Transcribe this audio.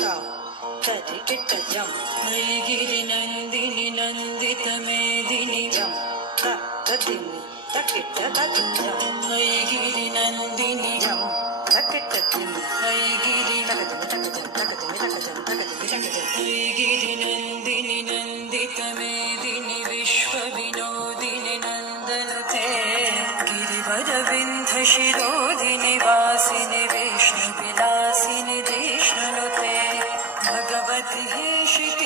ता तति किट्टजं वैगिरिनन्दिनि नन्दितमेदिनि जं तदिनि तकिट्टतजं वैगिरिनन्दिनि जं तकिट्टदिनि वैगिरि तकजं वैगिरिनन्दिनि नन्दितमेदिनि विश्वविनोदिनि नन्दनुते गिरिवरविन्ध्यशिरोधिनि वासिनि विष्णुविलासिनि जिष्णुनुते भगवति हे शिति